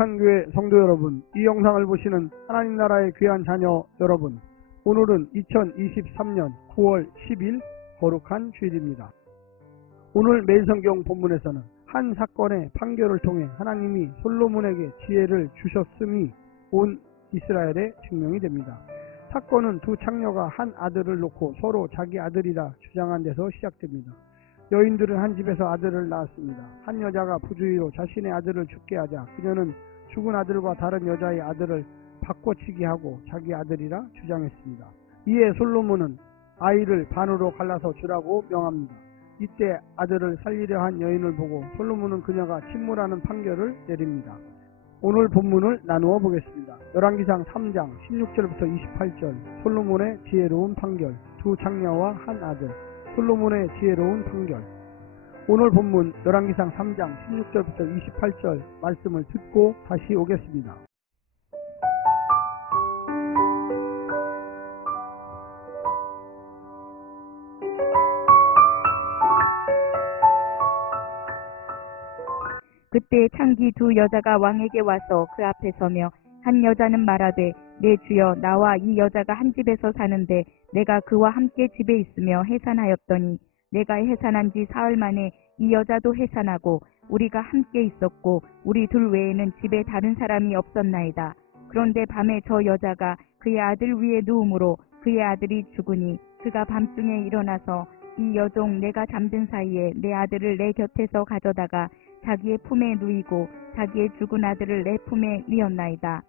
거룩한 교회 성도 여러분, 이 영상을 보시는 하나님 나라의 귀한 자녀 여러분, 오늘은 2023년 9월 10일 거룩한 주일입니다. 오늘 매일성경 본문에서는 한 사건의 판결을 통해 하나님이 솔로몬에게 지혜를 주셨음이 온 이스라엘의 증명이 됩니다. 사건은 두 창녀가 한 아들을 놓고 서로 자기 아들이라 주장한 데서 시작됩니다. 여인들은 한 집에서 아들을 낳았습니다. 한 여자가 부주의로 자신의 아들을 죽게 하자 그녀는 죽은 아들과 다른 여자의 아들을 바꿔치기 하고 자기 아들이라 주장했습니다. 이에 솔로몬은 아이를 반으로 갈라서 주라고 명합니다. 이때 아들을 살리려 한 여인을 보고 솔로몬은 그녀가 침몰하는 판결을 내립니다. 오늘 본문을 나누어 보겠습니다. 열왕기상 3장 16절부터 28절, 솔로몬의 지혜로운 판결, 두 창녀와 한 아들, 솔로몬의 지혜로운 판결. 오늘 본문 열왕기상 3장 16절부터 28절 말씀을 듣고 다시 오겠습니다. 그때 창기 두 여자가 왕에게 와서 그 앞에 서며 한 여자는 말하되 내 주여, 나와 이 여자가 한 집에서 사는데 내가 그와 함께 집에 있으며 해산하였더니 내가 해산한 지 사흘 만에 이 여자도 해산하고 우리가 함께 있었고 우리 둘 외에는 집에 다른 사람이 없었나이다. 그런데 밤에 저 여자가 그의 아들 위에 누움으로 그의 아들이 죽으니 그가 밤중에 일어나서 이 여종 내가 잠든 사이에 내 아들을 내 곁에서 가져다가 자기의 품에 누이고 자기의 죽은 아들을 내 품에 뉘었나이다.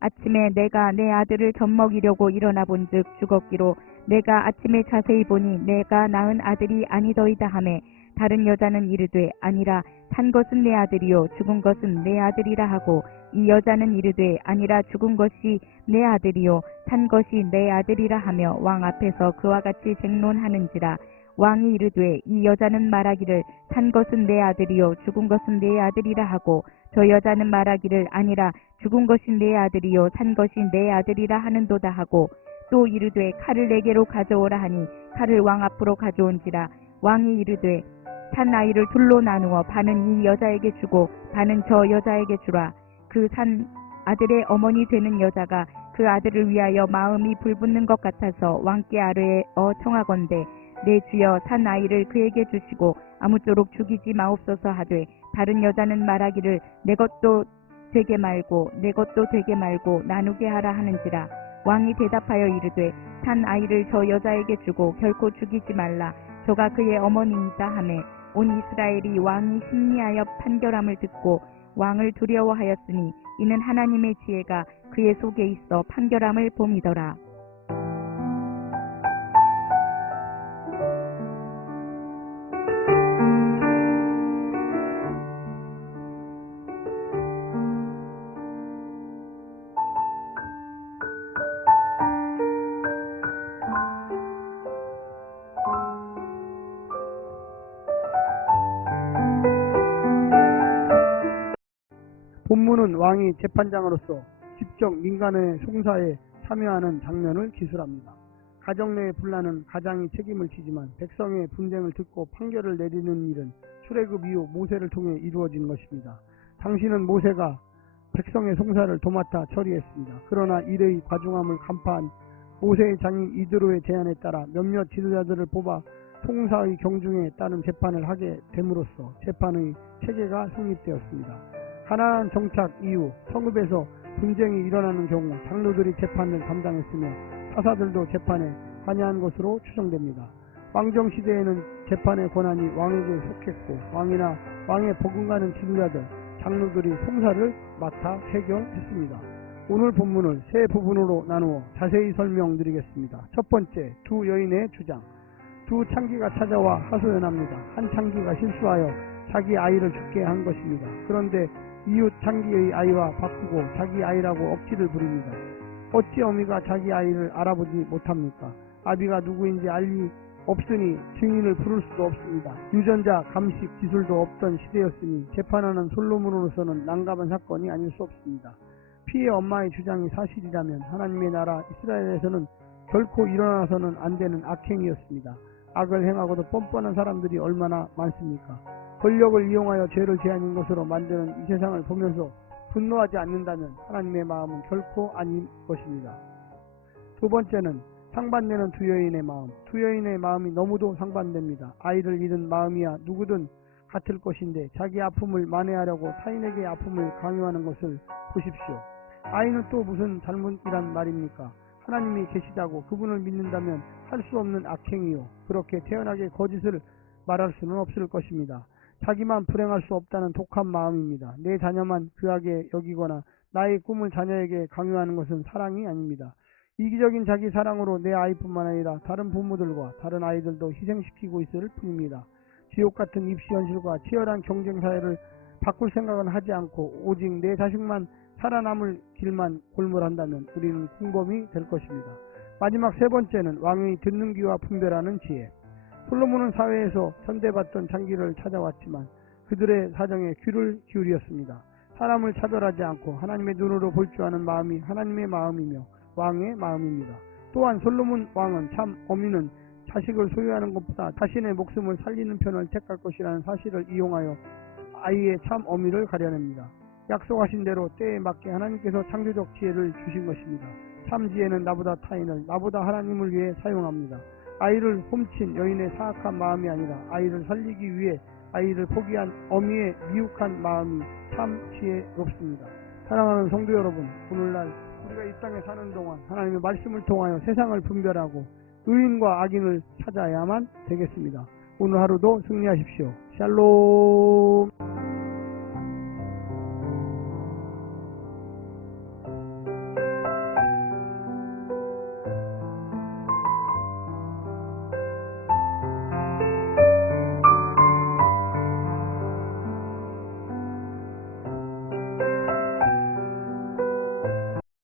아침에 내가 내 아들을 젖먹이려고 일어나 본즉 죽었기로 내가 아침에 자세히 보니 내가 낳은 아들이 아니더이다 하매 다른 여자는 이르되 아니라 산 것은 내 아들이요 죽은 것은 내 아들이라 하고 이 여자는 이르되 아니라 죽은 것이 내 아들이요 산 것이 내 아들이라 하며 왕 앞에서 그와 같이 쟁론하는지라. 왕이 이르되 이 여자는 말하기를 산 것은 내 아들이요 죽은 것은 내 아들이라 하고 저 여자는 말하기를 아니라 죽은 것이 내 아들이요 산 것이 내 아들이라 하는도다 하고 또 이르되 칼을 내게로 가져오라 하니 칼을 왕 앞으로 가져온지라. 왕이 이르되 산 아이를 둘로 나누어 반은 이 여자에게 주고 반은 저 여자에게 주라. 그 산 아들의 어머니 되는 여자가 그 아들을 위하여 마음이 불붙는 것 같아서 왕께 아뢰어 청하건대 내 주여, 산 아이를 그에게 주시고 아무쪼록 죽이지 마옵소서 하되 다른 여자는 말하기를 내 것도 되게 말고 내 것도 되게 말고 나누게 하라 하는지라. 왕이 대답하여 이르되 산 아이를 저 여자에게 주고 결코 죽이지 말라. 저가 그의 어머니이다 하매 온 이스라엘이 왕이 심리하여 판결함을 듣고 왕을 두려워하였으니 이는 하나님의 지혜가 그의 속에 있어 판결함을 봄이더라. 본문은 왕이 재판장으로서 직접 민간의 송사에 참여하는 장면을 기술합니다. 가정 내의 분란은 가장이 책임을 지지만 백성의 분쟁을 듣고 판결을 내리는 일은 출애굽 이후 모세를 통해 이루어진 것입니다. 당시는 모세가 백성의 송사를 도맡아 처리했습니다. 그러나 일의 과중함을 간파한 모세의 장인 이드로의 제안에 따라 몇몇 지도자들을 뽑아 송사의 경중에 따른 재판을 하게 됨으로써 재판의 체계가 성립되었습니다. 가나안 정착 이후 성읍에서 분쟁이 일어나는 경우 장로들이 재판을 담당했으며 사사들도 재판에 관여한 것으로 추정됩니다. 왕정 시대에는 재판의 권한이 왕에게 속했고 왕이나 왕에 버금가는 지도자들, 장로들이 송사를 맡아 해결했습니다. 오늘 본문을 세 부분으로 나누어 자세히 설명드리겠습니다. 첫 번째, 두 여인의 주장. 두 창기가 찾아와 하소연합니다. 한 창기가 실수하여 자기 아이를 죽게 한 것입니다. 그런데 이웃 창기의 아이와 바꾸고 자기 아이라고 억지를 부립니다. 어찌 어미가 자기 아이를 알아보지 못합니까? 아비가 누구인지 알 리 없으니 증인을 부를 수도 없습니다. 유전자 감식 기술도 없던 시대였으니 재판하는 솔로몬으로서는 난감한 사건이 아닐 수 없습니다. 피해 엄마의 주장이 사실이라면 하나님의 나라 이스라엘에서는 결코 일어나서는 안 되는 악행이었습니다. 악을 행하고도 뻔뻔한 사람들이 얼마나 많습니까? 권력을 이용하여 죄를 제한인 것으로 만드는 이 세상을 보면서 분노하지 않는다면 하나님의 마음은 결코 아닌 것입니다. 두 번째는 상반되는 두 여인의 마음. 두 여인의 마음이 너무도 상반됩니다. 아이를 잃은 마음이야 누구든 같을 것인데 자기 아픔을 만회하려고 타인에게 아픔을 강요하는 것을 보십시오. 아이는 또 무슨 잘못이란 말입니까? 하나님이 계시다고 그분을 믿는다면 할 수 없는 악행이요. 그렇게 태연하게 거짓을 말할 수는 없을 것입니다. 자기만 불행할 수 없다는 독한 마음입니다. 내 자녀만 귀하게 여기거나 나의 꿈을 자녀에게 강요하는 것은 사랑이 아닙니다. 이기적인 자기 사랑으로 내 아이뿐만 아니라 다른 부모들과 다른 아이들도 희생시키고 있을 뿐입니다. 지옥 같은 입시 현실과 치열한 경쟁 사회를 바꿀 생각은 하지 않고 오직 내 자식만 살아남을 길만 골몰한다면 우리는 공범이 될 것입니다. 마지막 세 번째는 왕이 듣는 귀와 분별하는 지혜. 솔로몬은 사회에서 천대받던 장기를 찾아왔지만 그들의 사정에 귀를 기울였습니다. 사람을 차별하지 않고 하나님의 눈으로 볼 줄 아는 마음이 하나님의 마음이며 왕의 마음입니다. 또한 솔로몬 왕은 참 어미는 자식을 소유하는 것보다 자신의 목숨을 살리는 편을 택할 것이라는 사실을 이용하여 아이의 참 어미를 가려냅니다. 약속하신 대로 때에 맞게 하나님께서 창조적 지혜를 주신 것입니다. 참 지혜는 나보다 타인을, 나보다 하나님을 위해 사용합니다. 아이를 훔친 여인의 사악한 마음이 아니라 아이를 살리기 위해 아이를 포기한 어미의 미혹한 마음이 참 지혜롭습니다. 사랑하는 성도 여러분, 오늘날 우리가 이 땅에 사는 동안 하나님의 말씀을 통하여 세상을 분별하고 의인과 악인을 찾아야만 되겠습니다. 오늘 하루도 승리하십시오. 샬롬.